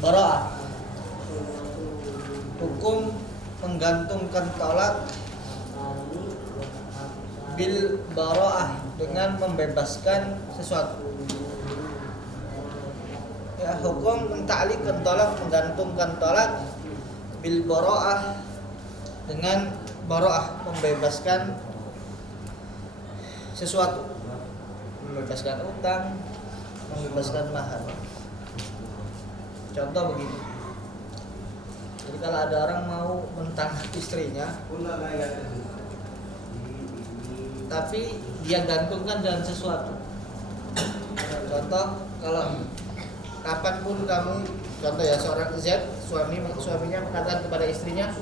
Bara'ah. Hukum menggantungkan talak bil bara'ah, dengan membebaskan sesuatu. Ya, hukum menta'liqkan talak, menggantungkan talak bil bara'ah, dengan bara'ah, membebaskan sesuatu. Membebaskan utang, membebaskan mahar. Contoh begini. Jadi kalau ada orang mau mentalak istrinya, tapi dia gantungkan dengan sesuatu. Contoh, kalau kapanpun kamu, contoh ya, seorang Z, suaminya mengatakan kepada istrinya,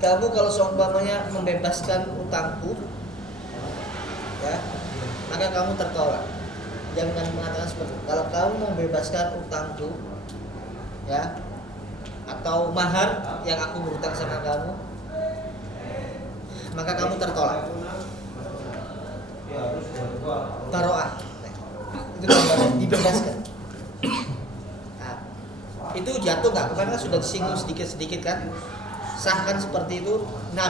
kamu kalau seumpamanya membebaskan utangku, ya, maka kamu tertolak. Jangan mengatakan seperti itu. Kalau kamu membebaskan utangku, ya, atau mahar yang aku berutang sama kamu, maka kamu tertolak. Baro'ah, itu gambaran dibebaskan. Nah, itu jatuh nggak? Kemarin kan sudah disinggung sedikit kan? Sah kan seperti itu,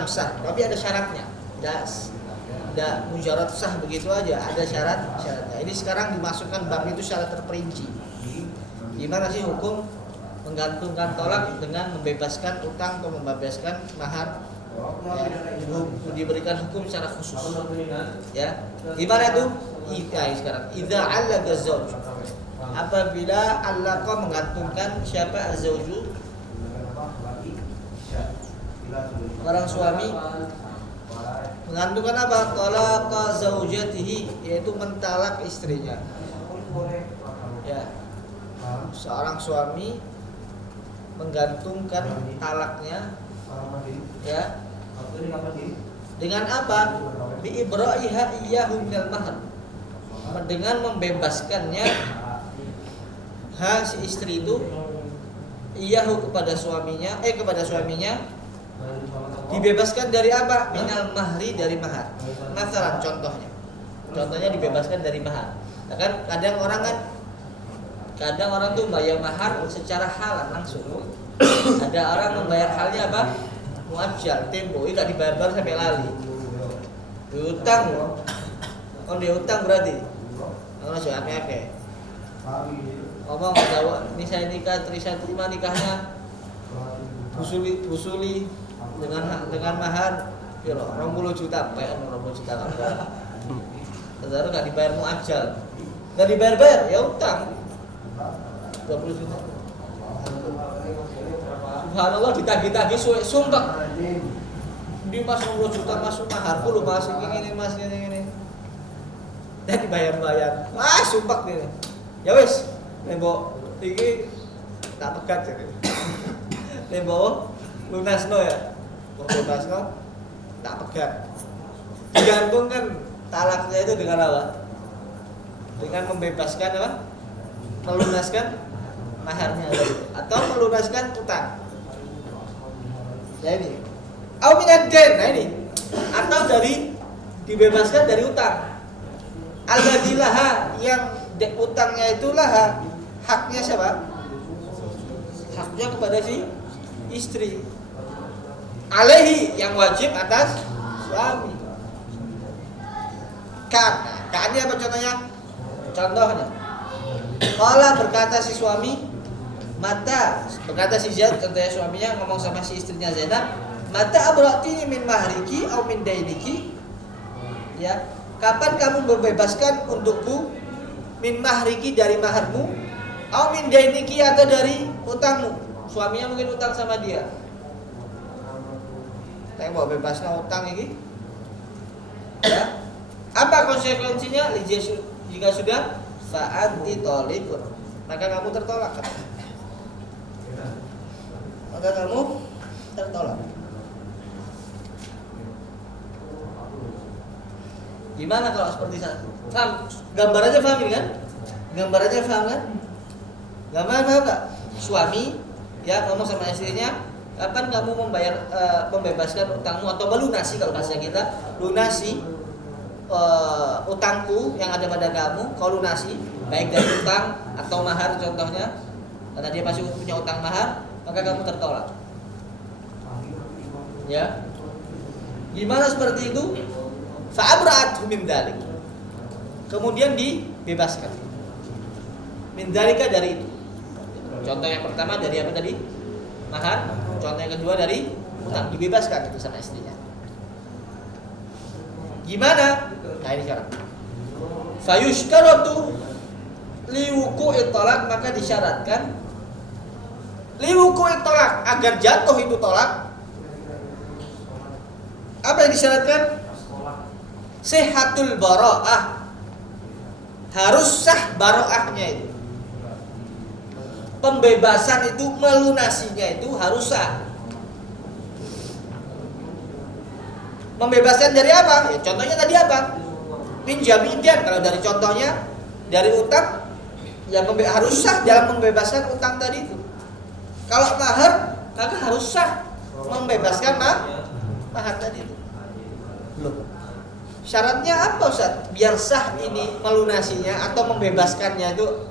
sah. Tapi ada syaratnya. Tidak mujarad sah begitu aja, ada syaratnya. Ini sekarang dimasukkan bab itu secara terperinci. Gimana sih hukum menggantungkan tolak dengan membebaskan utang atau membebaskan mahar? Ya, diberikan hukum secara khusus. Ya, gimana tuh? Sekarang idza 'allaqa zawj, apabila allaqa menggantungkan siapa azwaju, orang suami menggantungkan apa? Talaqa zaujatihi, yaitu mentalak istrinya. Ya, seorang suami menggantungkan talaknya, ya, dengan apa? Bi ibra'iha iyyahu minal mahar, dengan membebaskannya si istri itu iyyahu kepada suaminya, dibebaskan dari apa? Minal mahri, dari mahar. Masalah contohnya dibebaskan dari mahar. Nah, kan kadang orang tuh bayar mahar secara halal langsung. Ada orang membayar halnya apa? Muajjal, tempo, ini gak dibayar baru sampai lali. Diutang loh. Oh, diutang berarti. Kalau masuk ake-ake. Ngomong Jawa, ini saya nikah, saya terima nikahnya. Usuli dengan mahar piro? 20 juta, bayar 20 juta kan. Terus gak dibayar muajjal. Gak dibayar, ya utang. 20 juta. Subhanallah, ditagih-tagih sumpah. Di mas 20 juta masuk maharku lu mas ini. Dan dibayar. Sumpah nih. Ya wis, nembok iki tak pegat jadi. Nembok lunasno ya. Lunasno tak pegat. Digantungkan talaknya itu dengan apa? Dengan membebaskan apa? Melunaskan maharnya atau melunaskan utang. Ya ini. Au minad-dain, nah ini. Atau dari dibebaskan dari utang. Al-ladilaha, yang utangnya itulah haknya siapa? Haknya kepada si istri. Alaihi, yang wajib atas suami. Kan apa contohnya? Contohnya, kalau berkata si suami, berkata si Zaid, contohnya suaminya ngomong sama si istrinya Zainab, mata abra'tini min mahriki au min dainiki, ya, kapan kamu membebaskan untukku min mahriki, dari maharmu, au min dainiki, atau dari utangmu. Suaminya mungkin utang sama dia, saya mau bebaskan utang ini, ya. Apa konsekuensinya? Jika sudah fa'anti thalibun, maka kamu tertolak. Gimana kalau seperti saat? Gambarannya paham ini kan? Gambarannya paham kan? Gambaran paham nggak? Suami ya ngomong sama istrinya, kapan kamu membebaskan utangmu atau melunasi, kalau bahasa kita lunasi utangku yang ada pada kamu, kau lunasi baik dari utang atau mahar contohnya, karena dia masih punya utang mahar, maka kamu tertolak. Ya, gimana seperti itu? Fa'abra'athu min dzalik. Kemudian dibebaskan. Min dzalika dari itu. Contoh yang pertama dari apa tadi? Mahar. Contoh yang kedua dari utang, dibebaskan itu sama istrinya. Gimana? Nah ini sekarang. Fayushtaratu liwuqu'i talaq, maka disyaratkan liwuqu'i talaq, agar jatuh itu tolak. Apa yang disyaratkan? Sihhatul bara'ah, harus sah bara'ahnya itu. Pembebasan itu, melunasinya itu harus sah. Membebaskan dari apa? Ya, contohnya tadi apa? Pinjam idian. Kalau dari contohnya dari utang, ya harus sah dalam membebaskan utang tadi itu. Kalau mahar, maka harus sah membebaskan mahar tadi itu. Loh, syaratnya apa Ustaz? Biar sah ini melunasinya atau membebaskannya itu,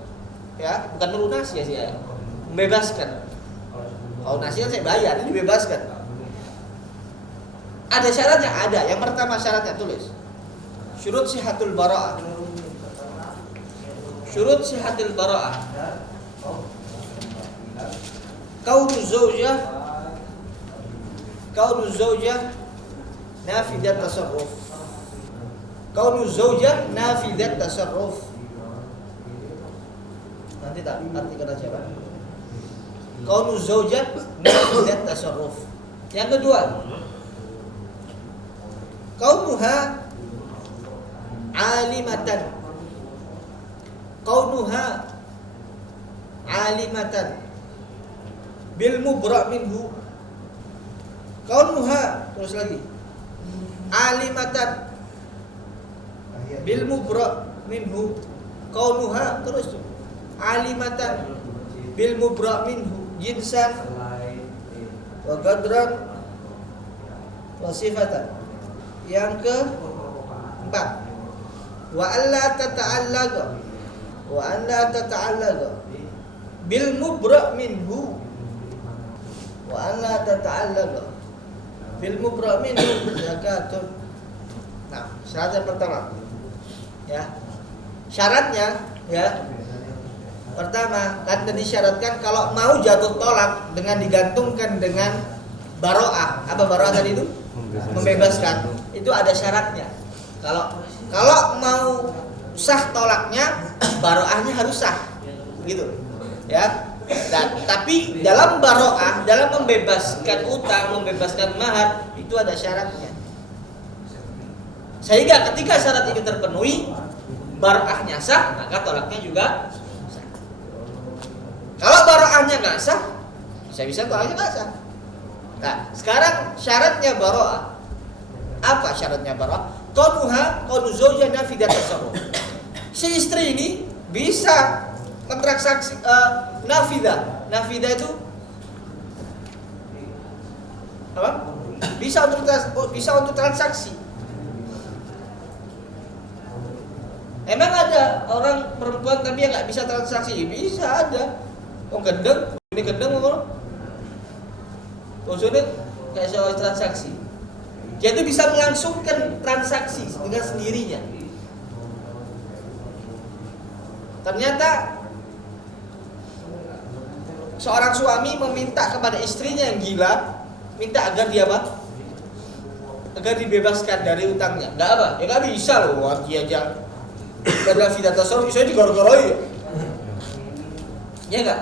ya bukan melunasi ya sih ya, membebaskan. Kalau nasinya saya bayar, ini dibebaskan. Ada syaratnya? Ada. Yang pertama syaratnya tulis. Syurut sihhatul bara'ah. Syurut sihhatul bara'ah. Kaunu zaujah nafidat tasarruf. Kaunu zaujah nafidat tasarruf. Nanti tak artikan aja Pak. Kaunu zaujah nafidat tasarruf. Yang kedua, kaunuha alimatan. Kaunuha alimatan bil mubra' minhu. Kaunuha, terus lagi, alimatan bil mubra' minhu. Kaunuha, terus alimatan bil mubra' minhu jinsan wa qadran wa sifatan. Yang keempat, wa alla tata'allaqa bil mubra' minhu. Wa alla tata'allaqa bil mubra' minhu zakatun. Nah, syarat yang pertama, ya, syaratnya, ya, pertama kan tadi syaratkan kalau mau jatuh tolak dengan digantungkan dengan baro'ah. Apa baro'ah tadi itu? Membebaskan. Itu ada syaratnya. Kalau mau sah tolaknya, baro'ahnya harus sah, gitu, ya. Dan tapi dalam baro'ah, dalam membebaskan utang, membebaskan mahar, itu ada syaratnya. Sehingga ketika syarat itu terpenuhi, baro'ahnya sah, maka tolaknya juga sah. Kalau baro'ahnya nggak sah, bisa tolaknya nggak sah. Nah, sekarang syaratnya baro'ah. Apa syaratnya baro'ah? Qaunu zaujah nafidat tasarruf. Si istri ini bisa mentransaksi nafidah. Nafidah itu apa? Bisa untuk transaksi. Emang ada orang perempuan tapi yang nggak bisa transaksi? Bisa ada. Oh gendeng, ini gendeng kok. Maksudnya kayak soal transaksi, dia itu bisa melangsungkan transaksi dengan sendirinya. Ternyata seorang suami meminta kepada istrinya yang gila, minta agar dia apa? Agar dibebaskan dari utangnya. Nggak apa? Ya nggak bisa loh, dia aja karena fidat tasarruf bisa digorok-goroi. Ya nggak?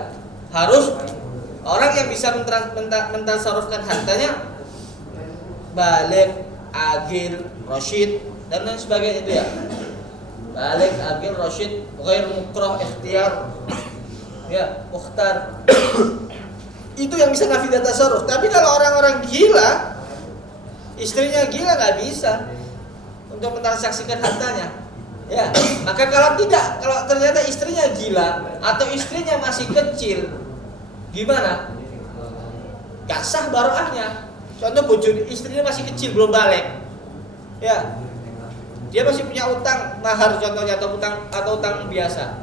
Harus orang yang bisa mentasarufkan hartanya balik, agil, rasyid dan lain sebagainya itu ya. Balik, agil, rasyid, ghair mukrah, ikhtiyar, ya, mukhtar. Itu yang bisa nafidat tasarruf. Tapi kalau orang-orang gila, istrinya gila nggak bisa untuk mentransaksikan hartanya. Ya, maka kalau ternyata istrinya gila atau istrinya masih kecil, gimana? Gak sah baroahnya. Contoh istrinya masih kecil, belum balik. Ya, dia masih punya utang mahar contohnya atau utang biasa.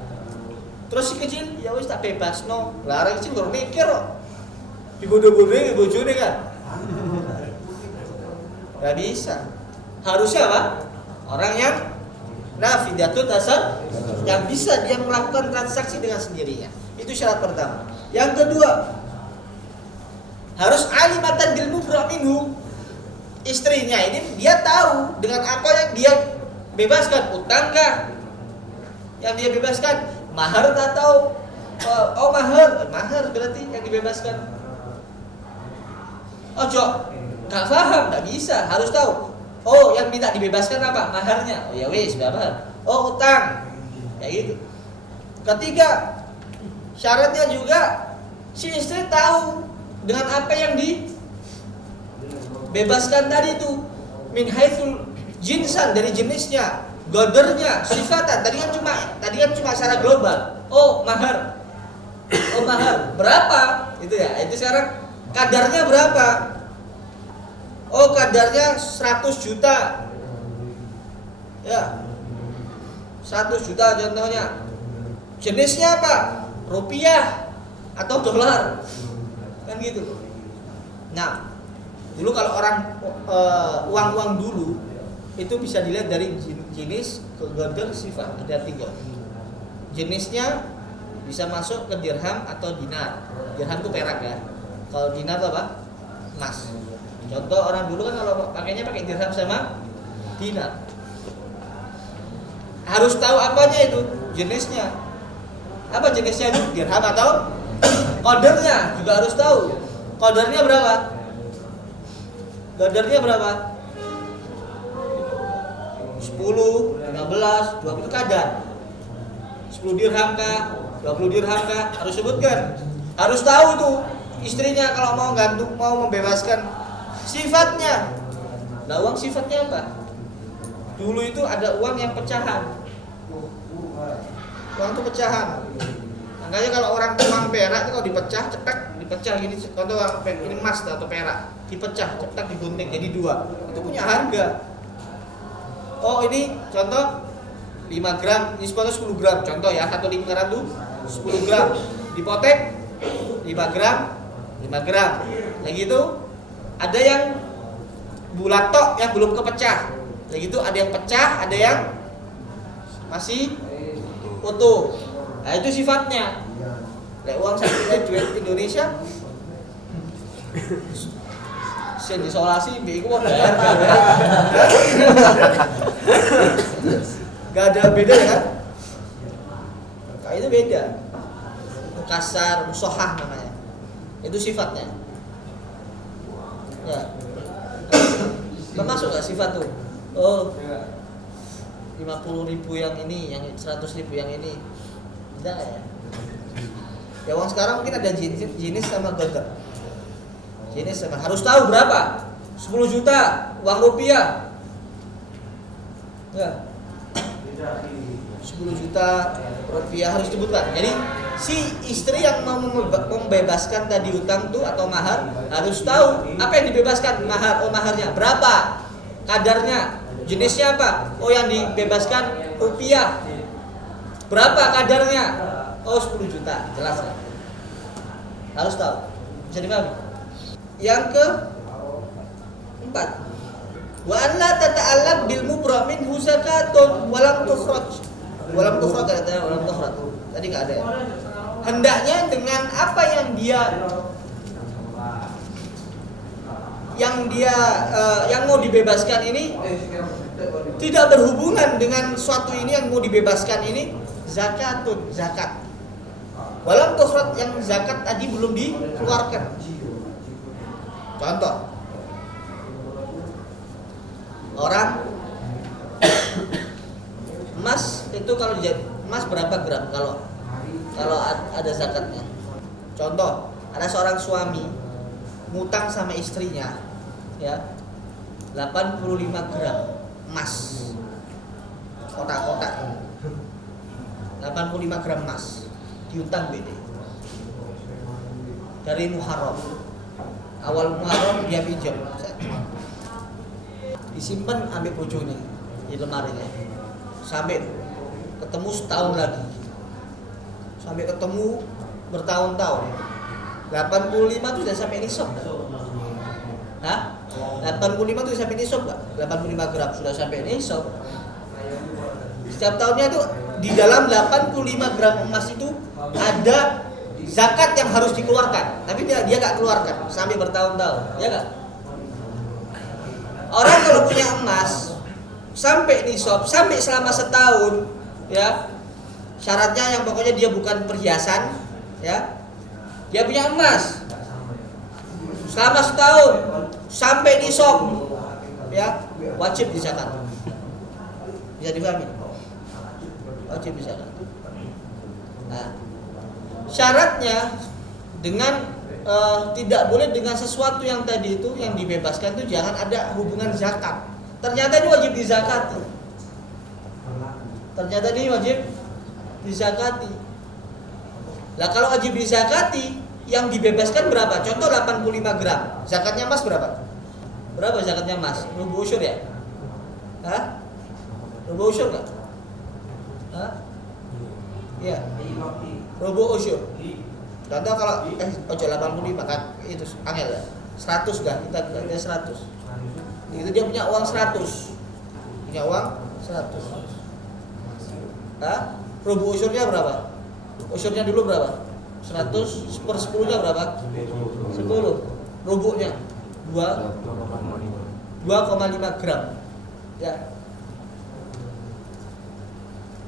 Terus si kecil ya wis tak bebas no. Lah arek kecil gak mikir kok. Dibodoh-bodohin bojone kan. Gak bisa. Harusnya apa? Orang yang nafidatut tasar, yang bisa dia melakukan transaksi dengan sendirinya. Itu syarat pertama. Yang kedua, harus alimatan bil mubra minhu. Istrinya ini dia tahu dengan apa yang dia bebaskan, utang kah? Yang dia bebaskan, mahar atau mahar berarti yang dibebaskan. Ojo, gak paham, gak bisa, harus tahu. Oh, yang minta dibebaskan apa? Maharnya. Oh ya wis, berapa? Oh, utang. Kayak gitu. Ketiga, syaratnya juga si istri tahu dengan apa yang dibebaskan tadi itu. Min haitsul jinsan, dari jenisnya, godernya, sifatan. Tadi kan cuma secara global. Oh, mahar. Oh, mahar. Berapa? Itu ya. Itu sekarang kadarnya berapa? Oh, kadarnya 100 juta. Ya. 100 juta contohnya. Jenisnya apa? Rupiah atau dolar. Kan gitu. Nah, dulu kalau orang uang-uang dulu itu bisa dilihat dari jenis, godar, sifat, ada 3. Jenisnya bisa masuk ke dirham atau dinar. Dirham itu perak ya. Kalau dinar itu apa? Emas. Contoh orang dulu kan kalau pakainya pakai dirham sama dinar. Harus tahu apanya itu, jenisnya. Apa jenisnya itu? Dirham atau qadarnya juga harus tahu. Qadarnya berapa? Qadarnya berapa? 10, 15, 20 kadar. 10 dirham kah? 20 dirham kah? Harus sebutkan. Harus tahu tuh istrinya kalau mau gantung, mau membebaskan sifatnya. Nah, uang sifatnya apa? Dulu itu ada uang yang pecahan. Uang itu pecahan. Makanya kalau orang uang perak itu kalau dipecah, cetak, dipecah gini. Contoh ini emas atau perak, dipecah, cetak, digunting jadi 2. Itu punya harga. Oh, ini contoh 5 gram, ini sepatu 10 gram. Contoh ya, 1 lingkaran itu 10 gram. Dipotek 5 gram, 5 gram. Kayak gitu. Ada yang bulat tok yang belum kepecah. Kayak gitu, ada yang pecah, ada yang masih utuh. Nah, itu sifatnya. Lek uang satunya duit Indonesia sen isolasi mbek iku bayar gak ada beda ya kan? Nah, itu beda. Kasar, musohah namanya. Itu sifatnya. Ya. Termasuk gak sifat tuh? Oh, 50.000 yang ini, yang 100.000 yang ini. Tidak ya? Ya uang sekarang mungkin ada jenis sama godar. Jenis sama, harus tahu berapa? 10 juta uang rupiah. Ya. 10 juta rupiah harus disebutkan. Jadi si istri yang mau membebaskan tadi utang tuh atau mahar harus tahu apa yang dibebaskan, mahar. Oh, maharnya berapa, kadarnya, jenisnya apa. Oh, yang dibebaskan rupiah, berapa kadarnya. Oh, 10 juta, jelas kan? Harus tahu, bisa dipahami. Yang keempat, wa an la tata'allaq bil mubra' minhu zakatun walam tukhraj. Walam tukhraj katanya, walam tukhraj. Tadi enggak ada ya. Hendaknya dengan apa yang mau dibebaskan ini tidak berhubungan dengan suatu ini yang mau dibebaskan ini zakatun, zakat. Walam tukhraj, yang zakat tadi belum dikeluarkan. Contoh, orang emas itu kalau emas berapa gram kalau ada zakatnya. Contoh, ada seorang suami ngutang sama istrinya ya 85 gram emas, kotak-kotak 85 gram emas diutang BD dari Muharram. Awal Muharram dia pinjam, disimpan ambil bojone di lemarinya sampai ketemu setahun lagi. sampai ketemu bertahun-tahun. 85 itu sudah sampai nisab. Hah? 85 itu sampai nisab enggak? 85 gram sudah sampai nisab. Setiap tahunnya itu di dalam 85 gram emas itu ada zakat yang harus dikeluarkan, tapi dia nggak keluarkan sampai bertahun-tahun, ya nggak? Orang kalau punya emas sampai nisab, sampai selama setahun, ya syaratnya yang pokoknya dia bukan perhiasan, ya dia punya emas selama setahun sampai nisab, ya wajib dizakat. Bisa dipahami? Wajib dizakat. Nah, syaratnya dengan tidak boleh dengan sesuatu yang tadi itu yang dibebaskan itu jangan ada hubungan zakat. Ternyata ini wajib dizakati. Ternyata ini wajib dizakati. Lah kalau wajib dizakati, yang dibebaskan berapa? Contoh 85 gram. Zakatnya emas berapa? Berapa zakatnya emas? Rubu usyur ya? Hah? Rubu usyur enggak? Hah? Iya. Rubu usyur. Contoh kalau ojo 85 kan itu angel ya. 100 enggak? Kita 100. Itu dia punya uang 100. Punya uang 100. Hah? Rubu usyurnya berapa? Usyurnya dulu berapa? 100 per 10-nya berapa? 10. Rubunya 2,5 gram. Ya.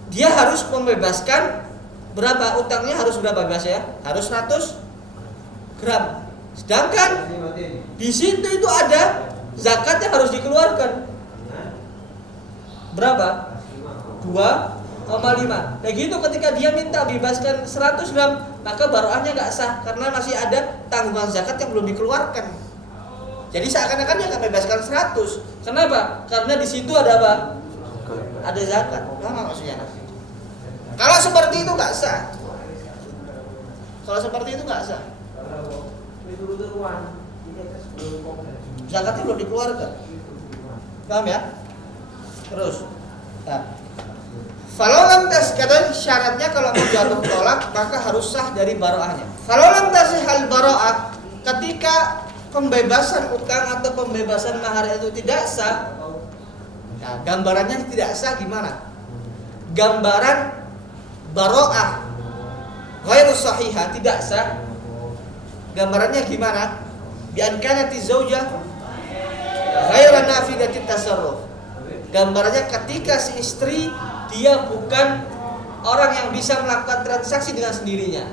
Dia harus membebaskan berapa? Utangnya harus berapa bebas ya? Harus 100 gram. Sedangkan di situ itu ada zakat yang harus dikeluarkan. Berapa? 2,5. Kayak gitu ketika dia minta bebaskan 100 gram, maka baroahnya nggak sah karena masih ada tanggungan zakat yang belum dikeluarkan. Jadi seakan-akan dia akan bebaskan 100. Kenapa? Karena di situ ada apa? Ada zakat. Apa maksudnya? Kalau seperti itu nggak sah. Kalau seperti itu nggak sah. Zakatnya belum dikeluarkan. Paham ya? Terus. Nah. Falau lam tas, katanya syaratnya kalau mau jatuh tolak maka harus sah dari baroahnya. Falau lam tasihal baroah, ketika pembebasan utang atau pembebasan mahar itu tidak sah. Nah, gambarannya tidak sah gimana? Gambaran baroah ghairu sahihah tidak sah. Gambarannya gimana? Bi an kanati zaujah ghairu nafidati tasarruf. Gambarannya ketika si istri dia bukan orang yang bisa melakukan transaksi dengan sendirinya,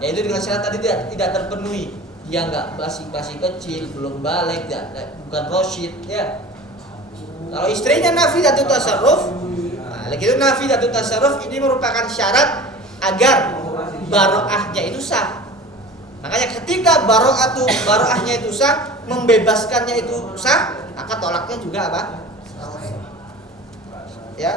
yaitu dengan syarat tadi tidak terpenuhi. Dia nggak masih kecil, belum balik, bukan rosyid, ya. Kalau istrinya nafidatut tasarruf, nah, itu nafidatut tasarruf ini merupakan syarat agar baroahnya itu sah. Makanya ketika baroahnya itu sah, membebaskannya itu sah, maka tolaknya juga apa? Ya,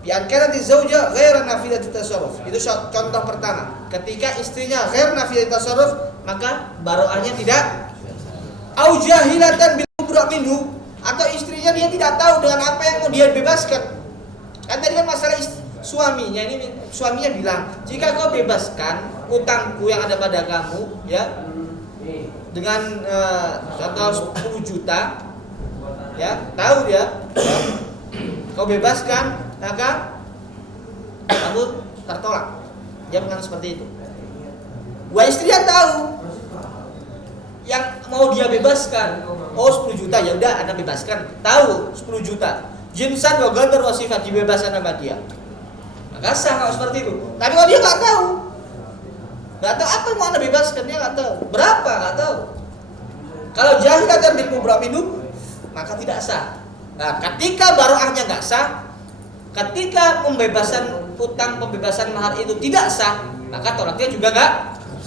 biar kanati zauja ghairu nafidati tasarruf. Itu contoh pertama. Ketika istrinya ghair nafidati tasarruf, maka baroahnya tidak. Au jahilatan bil mubra minhu, atau istrinya dia tidak tahu dengan apa yang mau dia bebaskan. Kan tadi kan masalah suaminya ini, suaminya bilang, "Jika kau bebaskan utangku yang ada pada kamu, ya, dengan contoh 10 juta." Ya, tahu dia, ya, kau bebaskan, maka kamu tertolak. Dia mengatakan seperti itu. Wah, istrinya tahu yang mau dia bebaskan, oh 10 juta, ya udah Anda bebaskan. Tahu 10 juta. Jinsan wa qadar wa sifat dibebaskan sama dia. Maka sah kalau seperti itu. Tapi kalau dia nggak tahu apa yang mau Anda bebaskan, dia nggak tahu. Berapa? Nggak tahu. Kalau jahilatan bil mubra minhu, maka tidak sah. Nah, ketika baroahnya nggak sah, ketika pembebasan pembebasan mahar itu tidak sah, maka tolaknya juga nggak.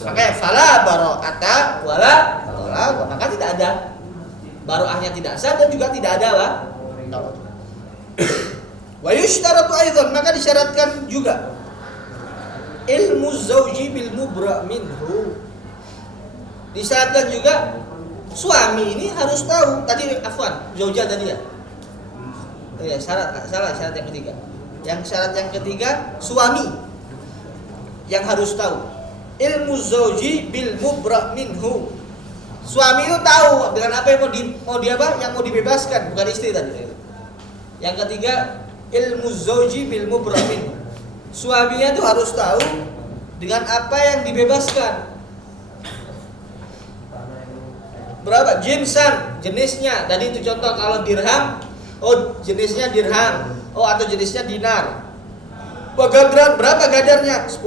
Makanya fala baro'ata wala tolak, maka tidak ada baroahnya tidak sah dan juga tidak ada apa? Tolak. Wa yushtaratu aidan, maka disyaratkan juga ilmu zauji bil mubra minhu. Disyaratkan juga suami ini harus tahu. Tadi afwan, zauja tadi ya. Oh ya, syarat yang ketiga. Yang syarat yang ketiga, suami yang harus tahu. Ilmu zauji bil mubra' minhu. Suami itu tahu dengan apa yang yang mau dibebaskan, bukan istri tadi. Yang ketiga, ilmu zauji bil mubra' minhu. Suaminya itu harus tahu dengan apa yang dibebaskan. Berapa? Jinsan, jenisnya. Tadi itu contoh kalau dirham, oh jenisnya dirham, oh atau jenisnya dinar. Gadran, berapa gadarnya? 10,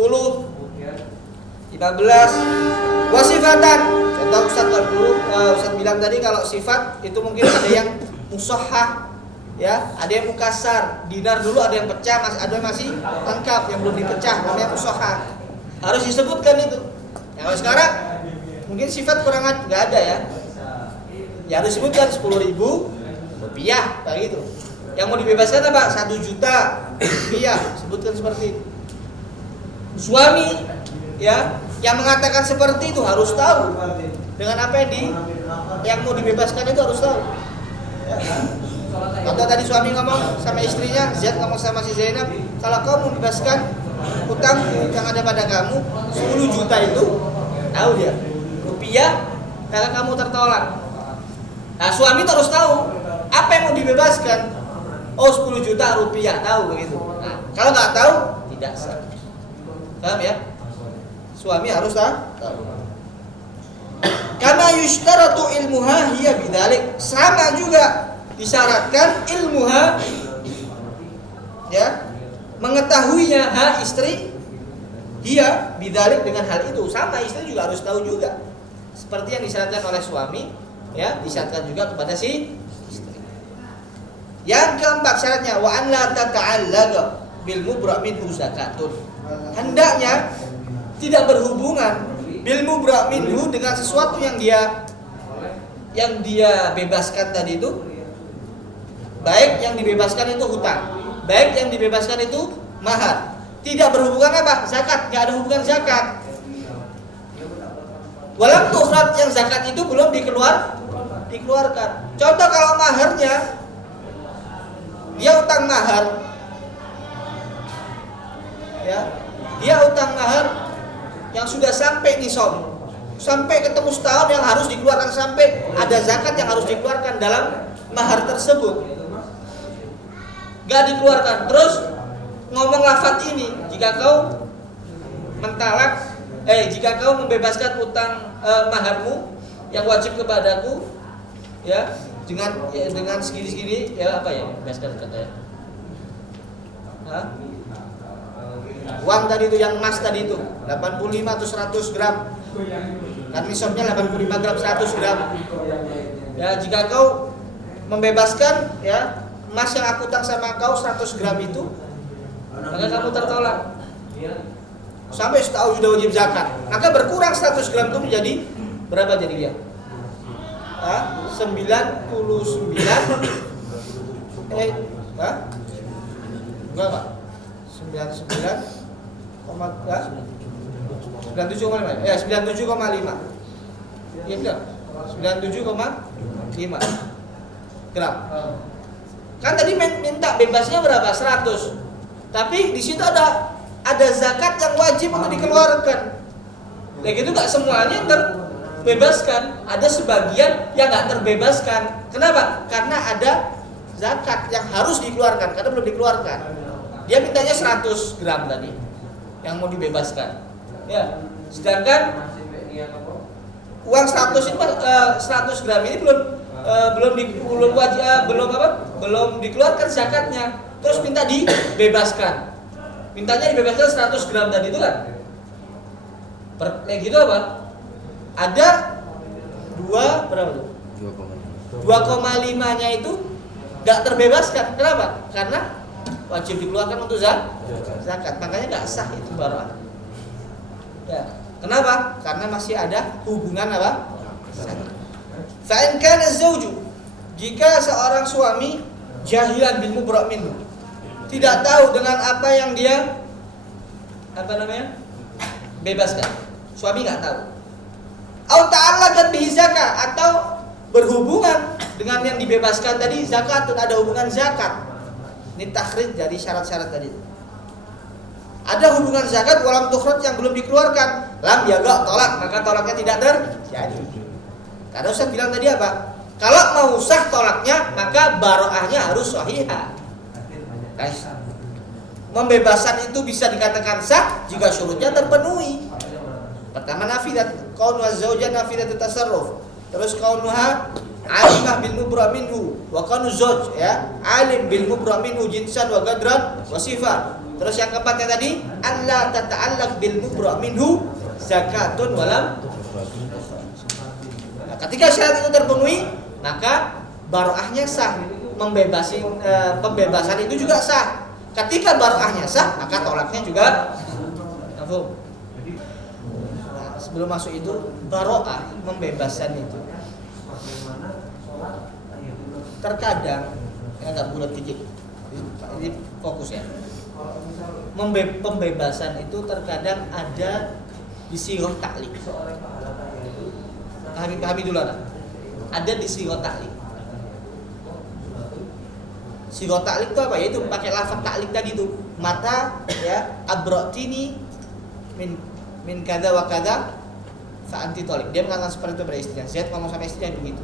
15. Wasifatan. Contoh Ustaz bilang tadi kalau sifat itu mungkin ada yang musahhah, ya, ada yang mukasar. Dinar dulu ada yang pecah, ada yang masih lengkap, yang belum dipecah, namanya musahhah. Harus disebutkan itu. Yang sekarang mungkin sifat kurang nggak ada ya. Ya harus disebutkan 10.000 rupiah, kayak gitu. Yang mau dibebaskan apa? 1 juta rupiah, sebutkan seperti itu. Suami ya yang mengatakan seperti itu harus tahu dengan apa yang mau dibebaskan itu harus tahu. Contoh tadi suami ngomong sama istrinya, Zaid ngomong sama si Zainab, kalau kau mau membebaskan utangku yang ada pada kamu 10 juta itu, tahu dia rupiah, kalau kamu tertolak. Nah suami harus tahu apa yang mau dibebaskan. Oh 10 juta rupiah, tahu begitu. Nah kalau nggak tahu tidak sah. Paham ya? Suami harus tahu. Karena yushtaratu ilmuha hiya bidzalik. Sama juga disyaratkan ilmuha, ya, mengetahuinya istri hiya bidzalik, dengan hal itu. Sama istri juga harus tahu juga. Seperti yang disyaratkan oleh suami, ya, disyaratkan juga kepada si istri. Yang keempat syaratnya wa an la tata'allaqa bil mubra' minhu zakatun. Hendaknya tidak berhubungan bil mubra' minhu dengan sesuatu yang dia bebaskan tadi itu. Baik yang dibebaskan itu hutang, baik yang dibebaskan itu mahar. Tidak berhubungan apa? Zakat, enggak ada hubungan zakat. Walam tufrat, yang zakat itu belum dikeluarkan. Contoh kalau maharnya dia utang mahar, ya, dia utang mahar yang sudah sampai nisab, sampai ketemu setahun yang harus dikeluarkan, sampai ada zakat yang harus dikeluarkan dalam mahar tersebut, gak dikeluarkan. Terus ngomong lafaz ini, jika kau jika kau membebaskan utang maharmu yang wajib kepadaku, ya, dengan segini-segini, ya, apa ya, bebaskan katanya. Uang tadi itu, yang emas tadi itu 85 atau 100 gram, kan nisabnya 85 gram 100 gram. Ya, jika kau membebaskan, ya, emas yang aku utang sama kau 100 gram itu, maka kamu tertolak. Sampai setahun sudah wajib zakat, maka berkurang 100 gram itu menjadi berapa jadinya? 99 enggak Pak, 97,5. Ya, 97,5. Iya benar. 97,5 gram. Kan tadi minta bebasnya berapa? 100. Tapi di situ ada zakat yang wajib untuk dikeluarkan. Kayak gitu enggak semuanya terbebaskan. Ada sebagian yang enggak terbebaskan. Kenapa? Karena ada zakat yang harus dikeluarkan, karena belum dikeluarkan. Dia mintanya 100 gram tadi yang mau dibebaskan. Ya. Sedangkan uang 100 itu 100 gram ini belum dikeluarkan zakatnya. Terus minta dibebaskan. Mintanya dibebaskan 100 gram tadi itu kan. Kayak gitu apa? Ada 2,5-nya itu enggak terbebaskan. Kenapa? Karena wajib dikeluarkan untuk zakat. Makanya enggak sah itu baruan. Ya. Kenapa? Karena masih ada hubungan apa? Fa in kana zauju, jika seorang suami jahilan bil mubra' minhu, tidak tahu dengan apa yang dia bebaskan. Suami enggak tahu. Au ta'allaqat bihi zakat, atau berhubungan dengan yang dibebaskan tadi zakat, ada hubungan zakat. Ini takhrij dari syarat-syarat tadi. Ada hubungan zakat walam tukhraj yang belum dikeluarkan, lam yaga tolak, maka tolaknya tidak terjadi. Karena Ustaz bilang tadi apa? Kalau mau sah tolaknya, maka baroahnya harus sahihah. Guys, pembebasan itu bisa dikatakan sah jika syurutnya terpenuhi. Pertama nafidat, kaunuha zaujan nafidat tasarruf. Terus kaunuha alimah bil mubra minhu wa kaunu zauj, ya, alim bil mubra minhu jinsan wa gadran wa sifat. Terus yang keempatnya tadi, alla tata'allaq bil mubra minhu zakatun walam. Nah, ketika syarat itu terpenuhi, maka baroahnya sah, pembebasan itu juga sah. Ketika baroahnya sah, maka tolaknya juga. Nah, sebelum masuk itu, baroah pembebasan itu terkadang agak bulat titik. Ini fokus ya. Pembebasan itu terkadang ada di sighah ta'liq. Pahami dulu lah. Ada di sighah ta'liq. Sighah ta'liq itu apa? Yaitu pakai lafaz ta'liq tadi itu. Mata, ya, abrotini min kada wa kada fa anti toliq. Dia mengatakan seperti itu pada istrinya. Zaid ngomong sama istrinya begitu.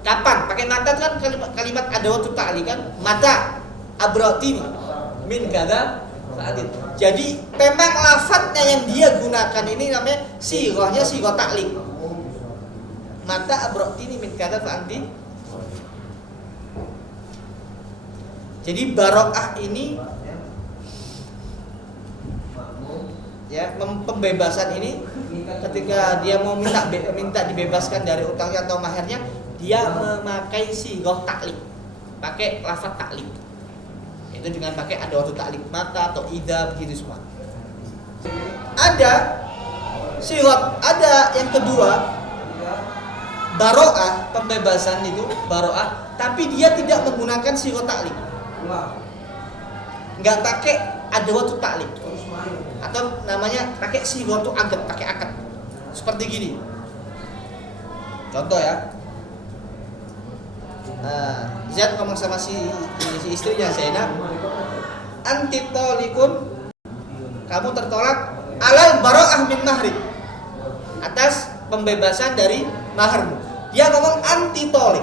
Kapan? Pakai mata kan kalimat ada waktu ta'liq kan? Mata abrotini min kada fa anti. Jadi memang lafadznya yang dia gunakan ini namanya sighahnya sighah ta'liq. Mata abrotini min kada fa anti. Jadi baroah ini, ya, pembebasan ini ketika dia mau minta dibebaskan dari utangnya atau maharnya, dia memakai sighah ta'liq, pakai lafaz ta'liq. Itu dengan pakai ada waktu ta'liq mata atau ida, begitu semua. Ada sighah, ada yang kedua, baroah, pembebasan itu baroah, tapi dia tidak menggunakan sighah ta'liq. Nggak pakai ada waktu ta'liq, atau namanya pakai sighah tu akad, pakai akad seperti gini. Contoh ya, Zaid ngomong sama si istrinya Zainab, anti tolikun, kamu tertolak alal baroah min mahri, atas pembebasan dari maharmu. Dia ngomong anti tolik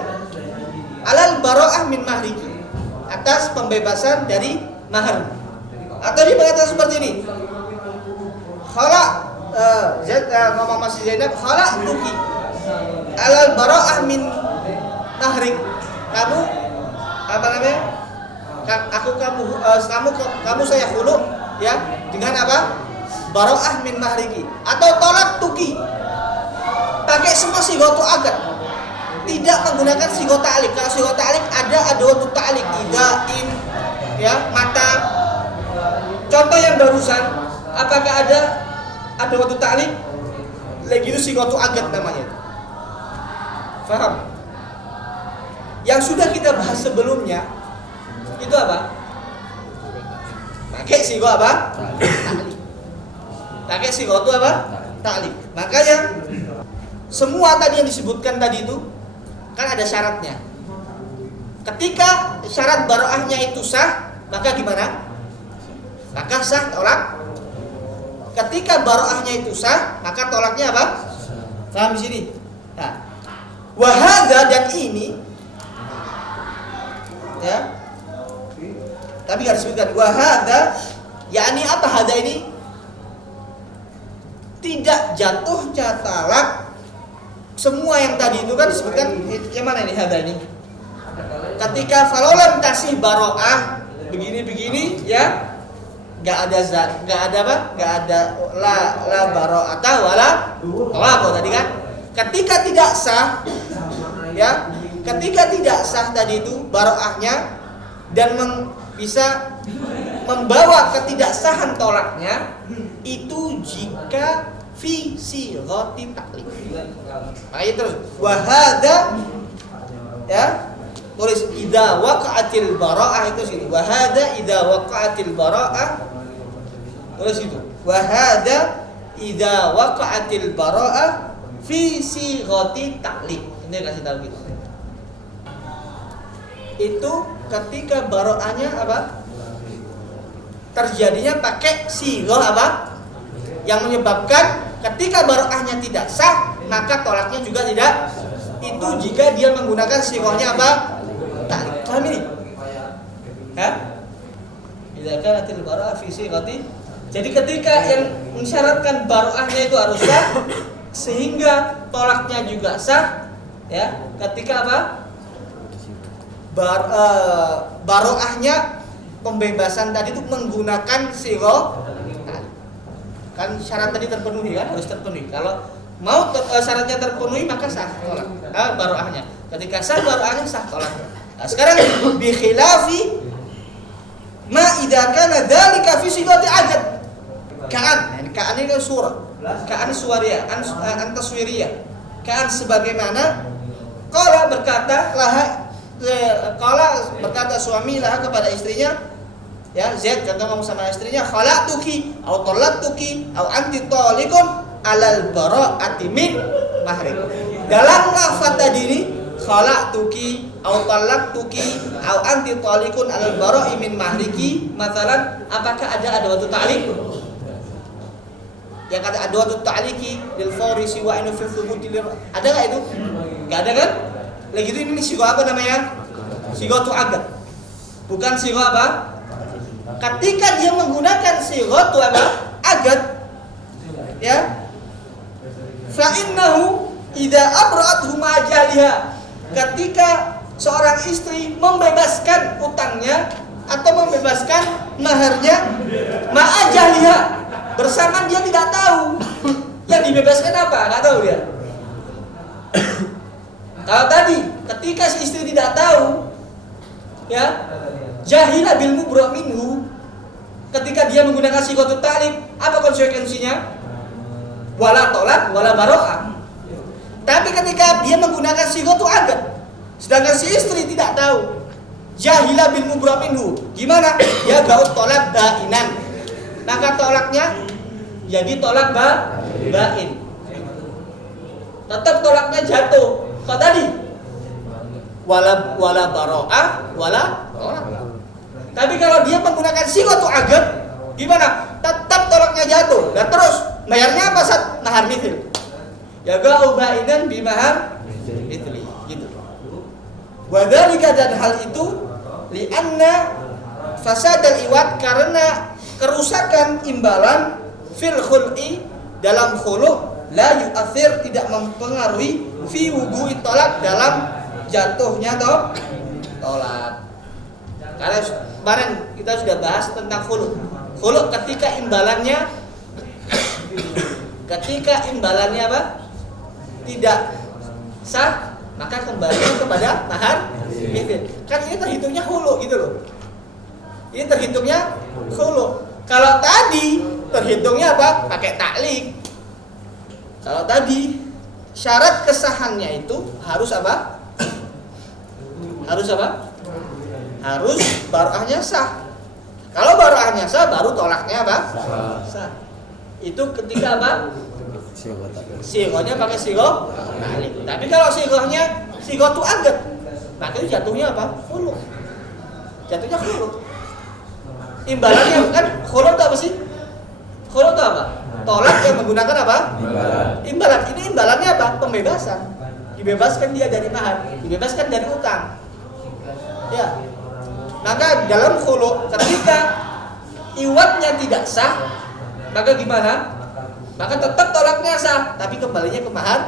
alal baroah min mahri, atas pembebasan dari mahar. Atau dia mengatakan seperti ini, khala Zaid ngomong masih Zainab, khala tuki alal baroah min mahrik. Kamu apa namanya? Kamu saya khulu, ya, dengan apa? Baroah min mahriki. Atau tolak tuki, pakai semua sighah tu agak, tidak menggunakan sighah ta'liq. Kalau sighah ta'liq ada waktu ta'liq, idza, in, ya, mata. Contoh yang barusan, apakah ada waktu ta'liq? Lagi itu sighah tu agak namanya. Faham? Yang sudah kita bahas sebelumnya itu apa? Pakai sighah apa? Ta'liq. Pakai sighah tu apa? Ta'liq. Makanya semua tadi yang disebutkan tadi itu kan ada syaratnya. Ketika syarat baroahnya itu sah, maka gimana? Maka sah tolak. Ketika baroahnya itu sah, maka tolaknya apa? Paham di sini? Nah, wahada dan ini, ya. Tapi harus disebutkan wahada, yakni apa hada ini? Tidak jatuhnya talak. Semua yang tadi itu kan disebutkan, yang mana ini hada ini? Ketika falolam tasih baroah begini-begini, ya, nggak ada la baro'ata wala tolak tadi kan. Ketika tidak sah, ya, ketika tidak sah tadi itu baroahnya dan bisa membawa ketidaksahan tolaknya, itu jika fi sighati ta'liq. Makanya terus wahada, ya, tulis idza waqa'atil bara'ah, itu situ. Wahada idza waqa'atil bara'ah, tulis itu. Wahada idza waqa'atil bara'ah fi sighati ta'liq. Ini kasih tahu gitu. Itu ketika baroahnya apa? terjadinya pakai sighah apa? Yang menyebabkan ketika baroahnya tidak sah, maka tolaknya juga tidak. Itu jika dia menggunakan sighahnya apa? Ta'liq. Paham ini? Ya? Idza kanatil baroah fi sighati. Jadi ketika yang mensyaratkan baroahnya itu harus sah sehingga tolaknya juga sah, ya. Ketika apa? Baroahnya pembebasan tadi itu menggunakan sighah. Kan syarat tadi terpenuhi kan, harus terpenuhi. Kalau mau syaratnya terpenuhi maka sah tolak. Baroahnya. Ketika sah baroahnya sah tolak. Nah, sekarang bi khilafi ma idza kana dzalika fi sighati ajad. Ka'an ini kan surah. Ka'an suwariyah, an taswiriyah. Ka'an sebagaimana qala berkata suami laha kepada istrinya, ya Zaid contoh ngomong sama istrinya, khalaqtuki au talaqtuki au anti taliqun alal bara'ati min mahri. Dalam lafaz tadi ini khalaqtuki au talaqtuki au anti taliqun alal bara'i min mahriki, masalan apakah ada adawatut ta'liq? Yang kata adawatut ta'liqi lil fawri siwa inu fi thubuti ada enggak itu? Enggak ada kan? Lagi itu ini sighah apa namanya? Sighah tu'agad. Bukan sighah apa? Ketika dia menggunakan sighah tu'agad, ya, fa innahu idza abra'athu ma'ajaliha. Ketika seorang istri membebaskan utangnya atau membebaskan maharnya ma'ajaliha, bersamaan dia tidak tahu yang dibebaskan apa, enggak tahu dia. Kalau tadi ketika si istri tidak tahu, ya, jahila bil mubra' minhu, ketika dia menggunakan sighatut ta'liq, apa konsekuensinya? Wala tolak wala baro'ah. Tapi ketika dia menggunakan sighatut agad, sedangkan si istri tidak tahu, jahila bil mubra' minhu, gimana? Ya gaut tolak ba'inan, maka tolaknya jadi tolak ba'in. Tetap tolaknya jatuh. Kalau tadi wala baro'ah wala tolak. Tapi kalau dia menggunakan sighatut agad, gimana? Tetap tolaknya jatuh. Dan terus bayarnya apa saat mahar mithil? Ya ga'u ba'inan bimahar mithli gitu. Wa dzalika, dan hal itu li'anna fasadal iwad, karena kerusakan imbalan fil khul'i, dalam khulu' la yu'athir, tidak mempengaruhi fi wugu'i tolak, dalam jatuhnya tolak. Karena kemarin kita sudah bahas tentang khulu. Khulu ketika imbalannya apa? Tidak sah, maka kembali kepada mahar mithil. Kan ini terhitungnya khulu gitu loh. Ini terhitungnya khulu. Kalau tadi terhitungnya apa? Pakai ta'liq. Kalau tadi syarat kesahannya itu harus apa? Harus apa? Harus baroahnya sah. Kalau baroahnya sah, baru tolaknya apa? Sah. Itu ketika apa? Sighahnya pakai sighah ta'liq. Tapi kalau sighahnya sighatut agad, maka itu jatuhnya apa? Khulu. Jatuhnya khulu. Imbalannya kan khulu itu apa sih? Khulu itu apa? Tolak yang menggunakan apa? Imbalan. Ini imbalannya apa? Pembebasan. Dibebaskan dia dari mahar, dibebaskan dari utang. Ya. Maka dalam khulu ketika iwadnya tidak sah, maka gimana? Maka tetap tolaknya sah, tapi kembalinya ke mahar.